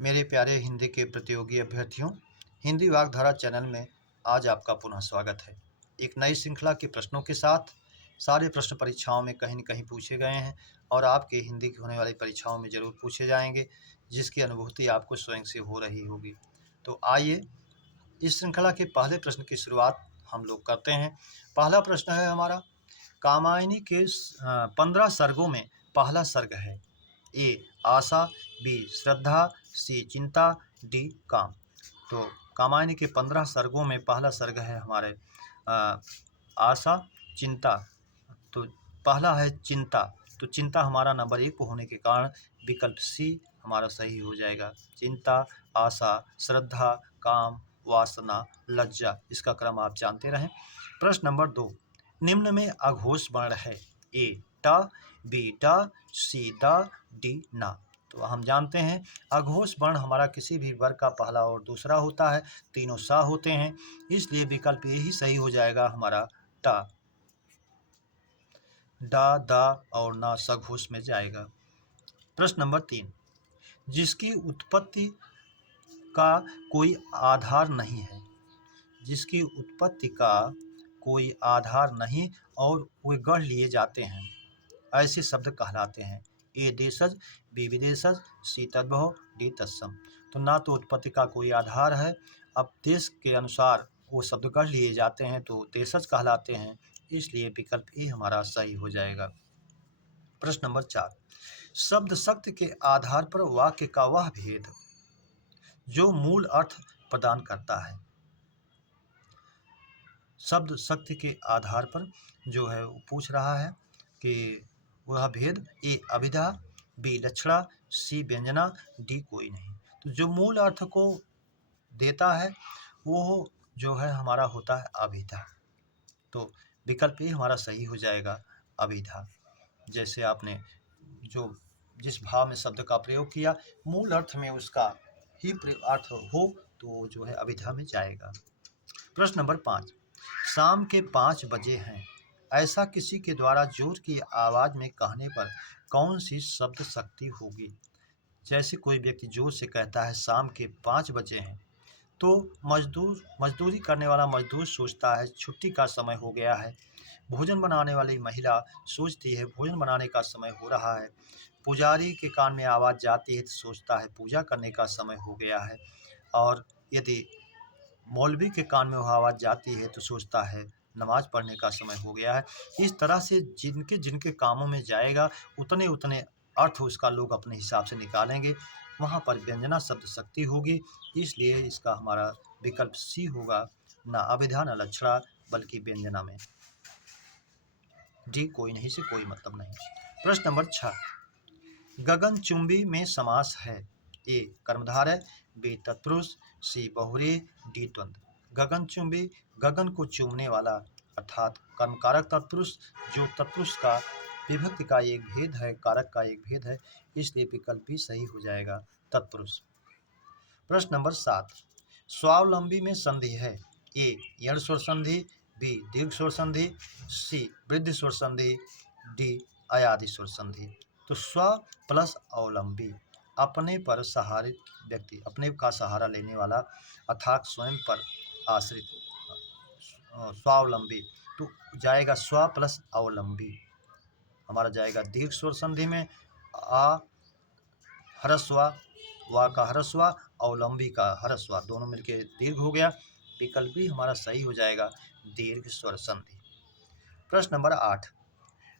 मेरे प्यारे हिंदी के प्रतियोगी अभ्यर्थियों, हिंदी वाग्धारा चैनल में आज आपका पुनः स्वागत है। एक नई श्रृंखला के प्रश्नों के साथ सारे प्रश्न परीक्षाओं में कहीं न कहीं पूछे गए हैं और आपके हिंदी की होने वाली परीक्षाओं में ज़रूर पूछे जाएंगे, जिसकी अनुभूति आपको स्वयं से हो रही होगी। तो आइए इस श्रृंखला के पहले प्रश्न की शुरुआत हम लोग करते हैं। पहला प्रश्न है हमारा, कामायनी के 15 सर्गों में पहला सर्ग है। ए आशा, बी श्रद्धा, सी चिंता, डी काम। तो कामायनी के 15 सर्गों में पहला सर्ग है हमारे आशा, चिंता। तो पहला है चिंता। तो चिंता हमारा नंबर 1 होने के कारण विकल्प सी हमारा सही हो जाएगा। चिंता, आशा, श्रद्धा, काम, वासना, लज्जा, इसका क्रम आप जानते रहें। प्रश्न नंबर 2, निम्न में अघोष वर्ण है। ए ट, बी ड, सी द, डी ना। तो हम जानते हैं अघोष वर्ण हमारा किसी भी वर्ग का पहला और दूसरा होता है, तीनों सा होते हैं, इसलिए विकल्प ए ही सही हो जाएगा हमारा ट। ड, द और ना सघोष में जाएगा। प्रश्न नंबर 3, जिसकी उत्पत्ति का कोई आधार नहीं है, जिसकी उत्पत्ति का कोई आधार नहीं और वे गढ़ लिए जाते हैं, ऐसे शब्द कहलाते हैं। ए देशज, बी विदेशज, सी तद्भव, डी तत्सम। तो ना तो उत्पत्ति का कोई आधार है, अब देश के अनुसार वो शब्द गढ़ लिए जाते हैं तो देशज कहलाते हैं, इसलिए विकल्प ए हमारा सही हो जाएगा। प्रश्न नंबर 4, शब्द शक्ति के आधार पर वाक्य का वह भेद जो मूल अर्थ प्रदान करता है। शब्द शक्ति के आधार पर जो है वो पूछ रहा है कि वह भेद, ए अभिधा, बी लक्षणा, सी व्यंजना, डी कोई नहीं। तो जो मूल अर्थ को देता है वो जो है हमारा होता है अभिधा। तो विकल्प ए हमारा सही हो जाएगा अभिधा। जैसे आपने जो जिस भाव में शब्द का प्रयोग किया, मूल अर्थ में उसका ही अर्थ हो तो वो जो है अभिधा में जाएगा। प्रश्न नंबर 5, शाम के 5 बजे हैं, ऐसा किसी के द्वारा जोर की आवाज़ में कहने पर कौन सी शब्द शक्ति होगी। जैसे कोई व्यक्ति जोर से कहता है शाम के 5 बजे हैं, तो मजदूरी करने वाला मजदूर सोचता है छुट्टी का समय हो गया है। भोजन बनाने वाली महिला सोचती है भोजन बनाने का समय हो रहा है। पुजारी के कान में आवाज़ जाती है तो सोचता है पूजा करने का समय हो गया है। और यदि मौलवी के कान में वह आवाज़ जाती है तो सोचता है नमाज पढ़ने का समय हो गया है। इस तरह से जिनके जिनके कामों में जाएगा उतने उतने अर्थ उसका लोग अपने हिसाब से निकालेंगे, वहाँ पर व्यंजना शब्द शक्ति होगी, इसलिए इसका हमारा विकल्प सी होगा, ना अभिधा न लक्षणा बल्कि व्यंजना में। डी कोई नहीं से कोई मतलब नहीं। प्रश्न नंबर 6, गगनचुंबी में समास है। ए कर्मधारय, बी तत्पुरुष, सी बहुव्रीहि, डी द्वंद्व। गगनचुंबी गगन को चूमने वाला अर्थात कर्मकारक तत्पुरुष, जो तत्पुरुष का विभक्ति का एक भेद है, कारक का एक भेद है, इसलिए विकल्प भी सही हो जाएगा तत्पुरुष। प्रश्न नंबर 7, स्वावलंबी में संधि है। ए यण स्वर संधि, बी दीर्घ स्वर संधि, सी वृद्धि स्वर संधि, डी अयादि स्वर संधि। तो स्व प्लस अवलंबी, अपने पर सहारित व्यक्ति, अपने का सहारा लेने वाला अर्थात स्वयं पर आश्रित, स्वावलंबी। तो जाएगा स्व प्लस अवलंबी, हमारा जाएगा दीर्घ स्वर संधि में आ ह्रस्व, वा का ह्रस्व, अवलंबी का ह्रस्व, दोनों मिलके दीर्घ हो गया, विकल्प भी हमारा सही हो जाएगा दीर्घ स्वर संधि। प्रश्न नंबर 8,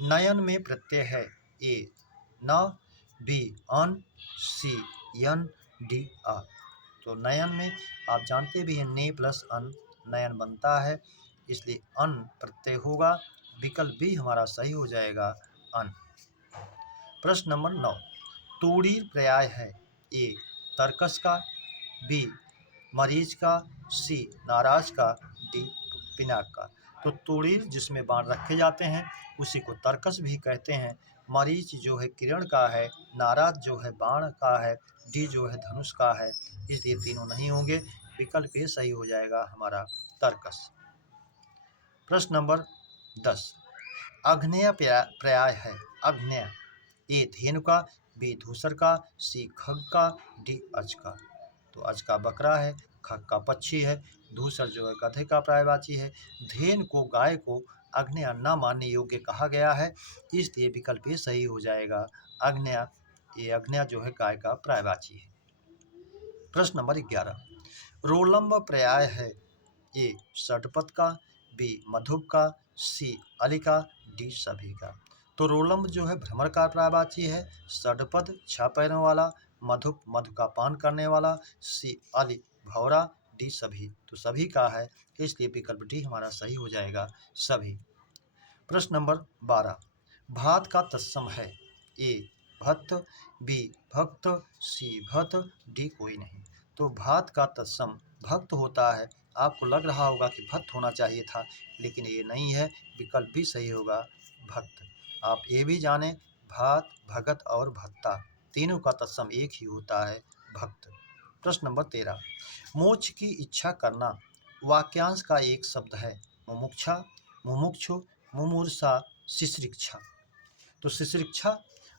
नयन में प्रत्यय है। ए न, बी अन, सी यन, डी आ। तो नयन में आप जानते भी हैं ने प्लस अन नयन बनता है, इसलिए अन प्रत्यय होगा, विकल्प भी हमारा सही हो जाएगा अन। प्रश्न नंबर 9, तूड़ीर पर्याय है। ए तर्कस का, बी मरीज का, सी नाराज का, डी पिनाक का। तो तूड़ीर जिसमें बाण रखे जाते हैं उसी को तर्कस भी कहते हैं। मरीच जो है किरण का है, नाराज जो है बाण का है, डी जो है धनुष का है, इसलिए तीनों नहीं होंगे, विकल्प ये सही हो जाएगा हमारा तर्कस। प्रश्न नंबर 10, अग्नेय पर्याय है। अग्नेय, ए धेनु का, बी धूसर का, सी खग का, डी अज का। तो अज का बकरा है, खग का पक्षी है, धूसर जो है गधे का पर्यायवाची है, धेन को गाय को अग्न्या न मानने योग्य कहा गया है, इसलिए विकल्प ये सही हो जाएगा अग्न्या। ये अग्न्या जो है गाय का पर्यायवाची है। प्रश्न नंबर 11, रोलंब पर्याय है ए षटपथ का, बी मधुप का, सी अली का, डी सभी का। तो रोलंब जो है भ्रमर का पर्यायवाची है, षटपथ 6 पैरों वाला, मधुप मधु का पान करने वाला, सी अली भौरा, डी सभी। तो सभी का है, इसलिए विकल्प डी हमारा सही हो जाएगा सभी। प्रश्न नंबर 12, भात का तत्सम है ए भक्त, बी भक्त, सी भक्त, डी कोई नहीं। तो भात का तत्सम भक्त होता है। आपको लग रहा होगा कि भक्त होना चाहिए था, लेकिन ये नहीं है, विकल्प भी सही होगा भक्त। आप ये भी जानें, भात, भगत और भत्ता तीनों का तत्सम एक ही होता है, भक्त। प्रश्न नंबर 13, मोक्ष की इच्छा करना वाक्यांश का एक शब्द है, मुमुक्षा, मुमुक्षु, मुमूर्षा, शिश्रिक्षा। तो शिश्रिक्षा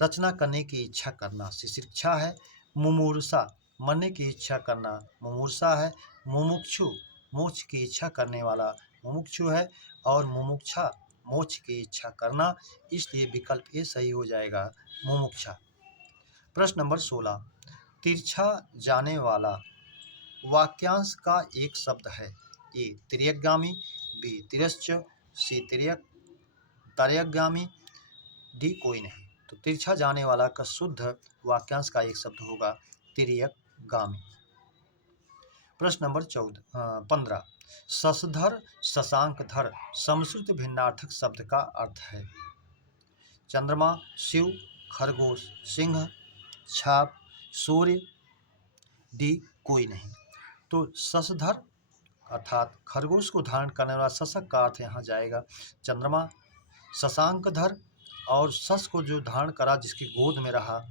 रचना करने की इच्छा करना शिश्रिक्षा है, मुमूर्षा मरने की इच्छा करना मुमूर्षा है, मुमुक्षु मोक्ष की इच्छा करने वाला मुमुक्षु है, और मुमुक्षा मोक्ष की इच्छा करना, इसलिए विकल्प ए सही हो जाएगा मुमुक्षा। प्रश्न नंबर 16, तिरछा जाने वाला वाक्यांश का एक शब्द है ए तिर्यकगामी, बी तिरश्च, सी तिर्यक, तर्यकगामी, डी कोई नहीं। तो तिरछा जाने वाला का शुद्ध वाक्यांश का एक शब्द होगा तिर्यकगामी। प्रश्न नंबर 15, शशधर शशांकधर समश्रुत भिन्नार्थक शब्द का अर्थ है चंद्रमा, शिव, खरगोश, सिंह, छाप, सूर्य, डी कोई नहीं। तो शशधर अर्थात खरगोश को धारण करने वाला शशक का अर्थ यहाँ जाएगा चंद्रमा, शशांकधर और शश को जो धारण करा जिसकी गोद में रहा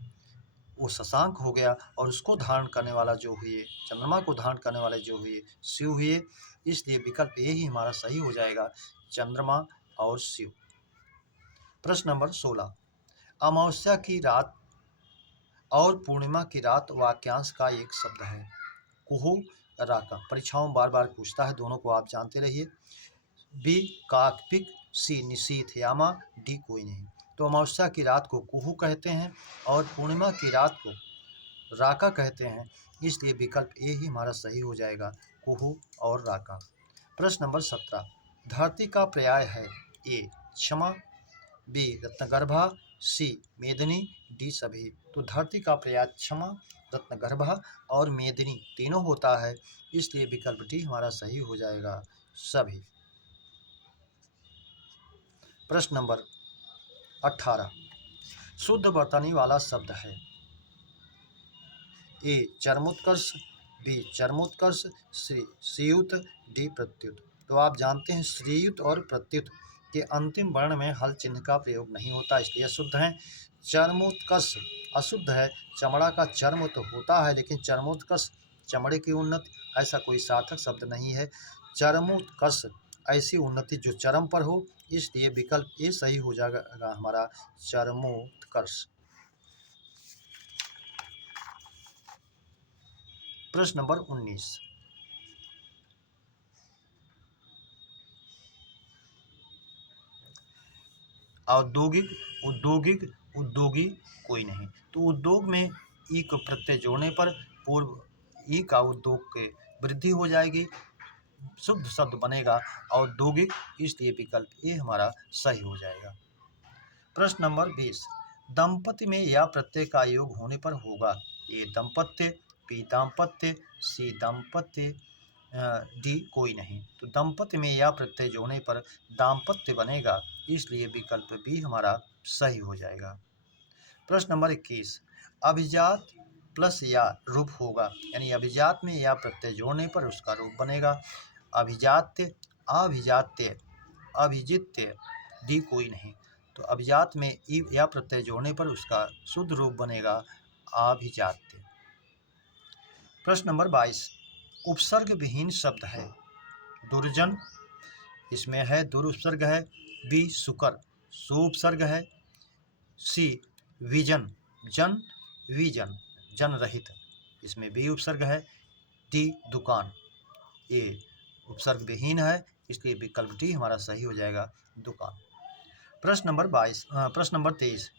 वो शशांक हो गया, और उसको धारण करने वाला जो हुए, चंद्रमा को धारण करने वाले जो हुए शिव हुए, इसलिए विकल्प ए ही हमारा सही हो जाएगा चंद्रमा और शिव। प्रश्न नंबर 16, अमावस्या की रात और पूर्णिमा की रात वाक्यांश का एक शब्द है कुहू, राका। परीक्षाओं बार बार पूछता है, दोनों को आप जानते रहिए। बी काकपिक, सी निशीथ यामा, डी कोई नहीं। तो अमावस्या की रात को कुहू कहते हैं और पूर्णिमा की रात को राका कहते हैं, इसलिए विकल्प ए ही हमारा सही हो जाएगा कुहू और राका। प्रश्न नंबर 17, धरती का पर्याय है ए क्षमा, बी रत्नगर्भा, सी मेदिनी, डी सभी। तो धरती का पर्याय क्षमा, रत्नगर्भा और मेदिनी तीनों होता है, इसलिए विकल्प डी हमारा सही हो जाएगा सभी। प्रश्न नंबर 18, शुद्ध वर्तनी वाला शब्द है ए चरमोत्कर्ष, बी चरमोत्कर्ष, सी श्रीयुत, डी प्रत्युत। तो आप जानते हैं श्रीयुत और प्रत्युत के अंतिम वर्ण में हल चिन्ह का प्रयोग नहीं होता, इसलिए शुद्ध है। चरमोत्कर्ष अशुद्ध है, चमड़ा का चर्म तो होता है, लेकिन चरमोत्कर्ष चमड़े की उन्नति ऐसा कोई सार्थक शब्द नहीं है। चरमोत्कर्ष ऐसी उन्नति जो चरम पर हो, इसलिए विकल्प ए सही हो जाएगा हमारा चरमोत्कर्ष। प्रश्न नंबर 19, औद्योगिक, उद्योगिक, उद्योगी कोई नहीं। तो उद्योग में ई को प्रत्यय जोड़ने पर पूर्व ई का उद्योग के वृद्धि हो जाएगी, शुद्ध शब्द बनेगा औद्योगिक, इसलिए विकल्प ए हमारा सही हो जाएगा। प्रश्न नंबर 20, दंपति में या प्रत्यय का योग होने पर होगा ए दंपत्य, बी दाम्पत्य, सी दाम्पत्य, डी कोई नहीं। तो दंपत्ति में या प्रत्यय जोड़ने पर दाम्पत्य बनेगा, इसलिए विकल्प बी हमारा सही हो जाएगा। प्रश्न नंबर 21, अभिजात प्लस या रूप होगा, यानी अभिजात में या प्रत्यय जोड़ने पर उसका रूप बनेगा अभिजात्य, अभिजात्य, अभिजित्य, डी कोई नहीं। तो अभिजात में ई या प्रत्यय जोड़ने पर उसका शुद्ध रूप बनेगा अभिजात्य। प्रश्न नंबर 22, उपसर्ग विहीन शब्द है दुर्जन, इसमें है दुर उपसर्ग है, बी सुकर सु उपसर्ग है, सी विजन जन विजन जन रहित, इसमें बी उपसर्ग है। डी दुकान, ये उपसर्ग विहीन है, इसलिए विकल्प डी हमारा सही हो जाएगा, दुकान। प्रश्न नंबर 23,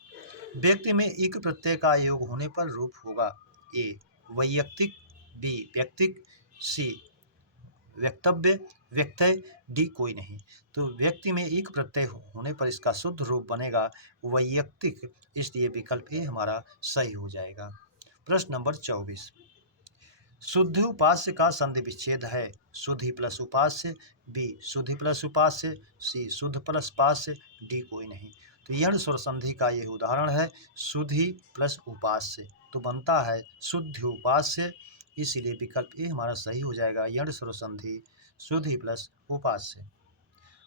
व्यक्ति में इक प्रत्यय का योग होने पर रूप होगा। ए वैयक्तिक, बी व्यक्तिक, सी व्यक्तव्य, व्यक्तय, डी कोई नहीं। तो व्यक्ति में एक प्रत्यय होने पर इसका शुद्ध रूप बनेगा वैयक्तिक, इसलिए विकल्प ए हमारा सही हो जाएगा। प्रश्न नंबर 24, शुद्धि उपास्य का संधि विच्छेद है। शुद्धि प्लस उपास्य, बी शुद्धि प्लस उपास्य, सी शुद्ध प्लस पास्य, डी कोई नहीं। तो यण स्वर संधि का यह उदाहरण है शुद्धि प्लस उपास्य, तो बनता है शुद्ध उपास्य, इसीलिए विकल्प ए हमारा सही हो जाएगा, यण स्वर संधि शुद्धि प्लस उपास्य।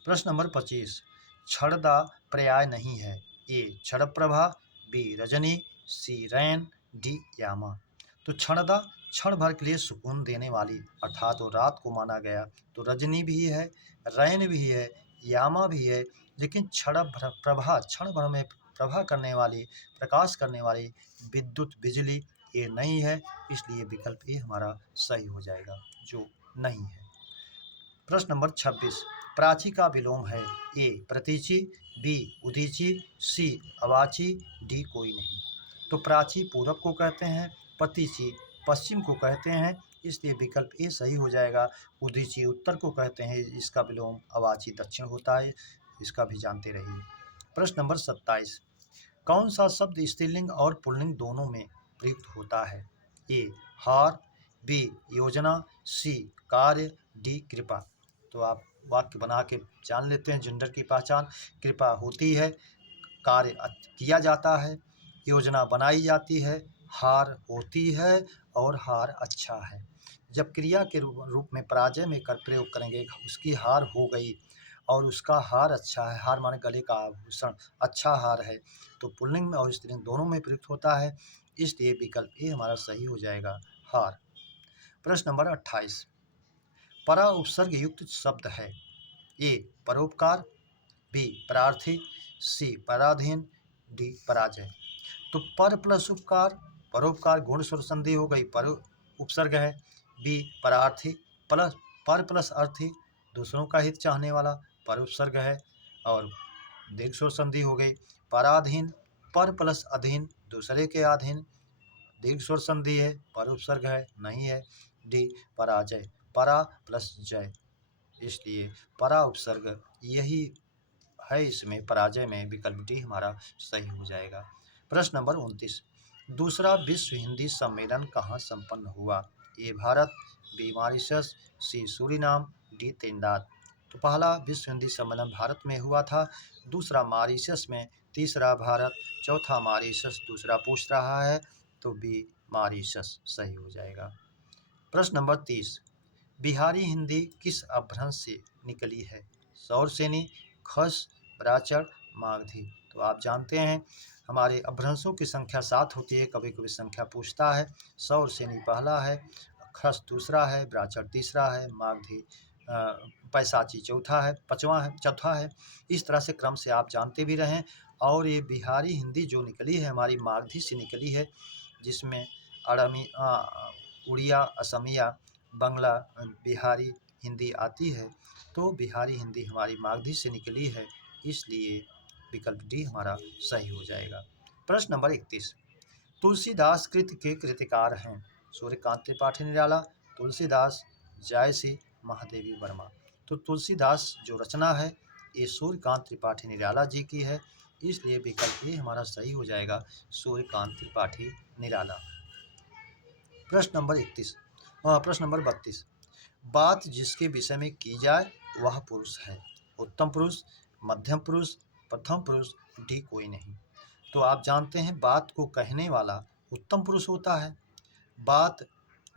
प्रश्न नंबर 25, क्षणदा पर्याय नहीं है। ए क्षण प्रभा, बी रजनी, सी रैन, डी यामा। तो क्षणदा क्षण भर के लिए सुकून देने वाली अर्थात वो रात को माना गया, तो रजनी भी है, रैन भी है, यामा भी है, लेकिन क्षण प्रभा क्षण भर में प्रभा करने वाली, प्रकाश करने वाली विद्युत बिजली ये नहीं है, इसलिए विकल्प ए हमारा सही हो जाएगा, जो नहीं है। प्रश्न नंबर 26, प्राची का विलोम है। ए प्रतीचि, बी उदीची, सी अवाची, डी कोई नहीं। तो प्राची पूरब को कहते हैं, प्रतीचि पश्चिम को कहते हैं, इसलिए विकल्प ए सही हो जाएगा। उदीची उत्तर को कहते हैं, इसका विलोम अवाची दक्षिण होता है, इसका भी जानते रहिए। प्रश्न नंबर 27, कौन सा शब्द स्त्रीलिंग और पुल्लिंग दोनों में प्रयुक्त होता है। ए हार, बी योजना, सी कार्य, डी कृपा। तो आप वाक्य बना के जान लेते हैं जेंडर की पहचान। कृपा होती है, कार्य किया जाता है, योजना बनाई जाती है, हार होती है और हार अच्छा है। जब क्रिया के रूप में पराजय में कर प्रयोग करेंगे, उसकी हार हो गई और उसका हार अच्छा है, हार माने गले का आभूषण, अच्छा हार है, तो पुल्लिंग में और स्त्रीलिंग दोनों में प्रयुक्त होता है, इसलिए विकल्प ए हमारा सही हो जाएगा, हार। प्रश्न नंबर 28, परा उपसर्ग युक्त शब्द है। ए परोपकार, बी प्रार्थी, सी पराधीन, डी पराजय। तो पर प्लस उपकार, परोपकार गुण स्वर संधि हो गई, पर उपसर्ग है। बी परार्थी, प्लस पर प्लस अर्थी दूसरों का हित चाहने वाला, पर उपसर्ग है और दीर्घ स्वर संधि हो गई। पराधीन, पर प्लस अधीन दूसरे के अधीन, दीर्घ स्वर संधि है, पर उपसर्ग है, नहीं है। डी पराजय, परा प्लस जय, इसलिए परा उपसर्ग यही है, इसमें पराजय में विकल्प डी हमारा सही हो जाएगा। प्रश्न नंबर 29, दूसरा विश्व हिंदी सम्मेलन कहाँ संपन्न हुआ। ए भारत, बी मॉरिशस, सी सूरीनाम, डी त्रिनिदाद। तो पहला विश्व हिंदी सम्मेलन भारत में हुआ था, दूसरा मॉरिशस में, तीसरा भारत, चौथा मॉरिशस, दूसरा पूछ रहा है, तो बी मॉरिशस सही हो जाएगा। प्रश्न नंबर 30, बिहारी हिंदी किस अपभ्रंश से निकली है। सौरसेनी, खस, ब्राचर, मागधी। तो आप जानते हैं हमारे अपभ्रंशों की संख्या 7 होती है, कभी कभी संख्या पूछता है। सौरसेनी पहला है, खस दूसरा है, ब्राचर तीसरा है, मागधी पैसाची चौथा है, चौथा है। इस तरह से क्रम से आप जानते भी रहें। और ये बिहारी हिंदी जो निकली है हमारी मागधी से निकली है, जिसमें उड़िया, असमिया, बंगला, बिहारी हिंदी आती है, तो बिहारी हिंदी हमारी मागधी से निकली है, इसलिए विकल्प डी हमारा सही हो जाएगा। प्रश्न नंबर 31, तुलसीदास कृति के कृतिकार हैं। सूर्यकांत त्रिपाठी निराला, तुलसीदास, जायसी, महादेवी वर्मा। तो तुलसीदास जो रचना है ये सूर्यकांत त्रिपाठी निराला जी की है, इसलिए विकल्प ए हमारा सही हो जाएगा, सूर्यकांत त्रिपाठी निराला। प्रश्न नंबर 32, बात जिसके विषय में की जाए वह पुरुष है। उत्तम पुरुष, मध्यम पुरुष, प्रथम पुरुष, डी कोई नहीं। तो आप जानते हैं बात को कहने वाला उत्तम पुरुष होता है, बात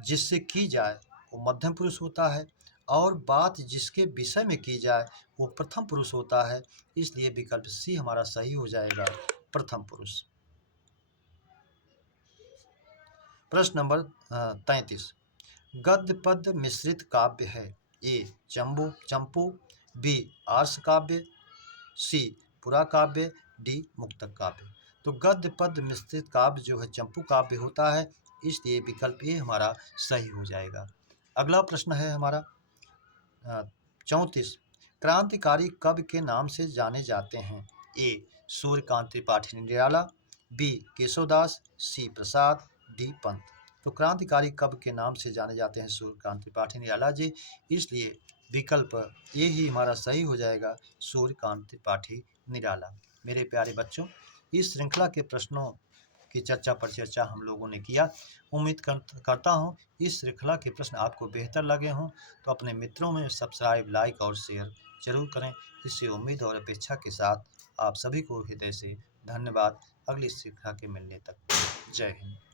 जिससे की जाए वो मध्यम पुरुष होता है, और बात जिसके विषय में की जाए वो प्रथम पुरुष होता है, इसलिए विकल्प सी हमारा सही हो जाएगा, प्रथम पुरुष। प्रश्न नंबर 33, गद्य पद्य मिश्रित काव्य है। ए चंपू, बी आर्ष काव्य, सी पुरा काव्य, डी मुक्तक काव्य। तो गद्य पद्य मिश्रित काव्य जो है चंपू काव्य होता है, इसलिए विकल्प ए हमारा सही हो जाएगा। अगला प्रश्न है हमारा 34। क्रांतिकारी कवि के नाम से जाने जाते हैं? ए सूर्यकांत त्रिपाठी निराला, बी केशवदास, सी प्रसाद, डी पंत। तो क्रांतिकारी कवि के नाम से जाने जाते हैं सूर्यकांत त्रिपाठी निराला जी, इसलिए विकल्प ये ही हमारा सही हो जाएगा, सूर्यकांत त्रिपाठी निराला। मेरे प्यारे बच्चों, इस श्रृंखला के प्रश्नों की चर्चा पर चर्चा हम लोगों ने किया। उम्मीद करता हूँ इस श्रृंखला के प्रश्न आपको बेहतर लगे हों, तो अपने मित्रों में सब्सक्राइब, लाइक और शेयर जरूर करें। इसी उम्मीद और अपेक्षा के साथ आप सभी को हृदय से धन्यवाद। अगली श्रृंखला के मिलने तक जय हिंद।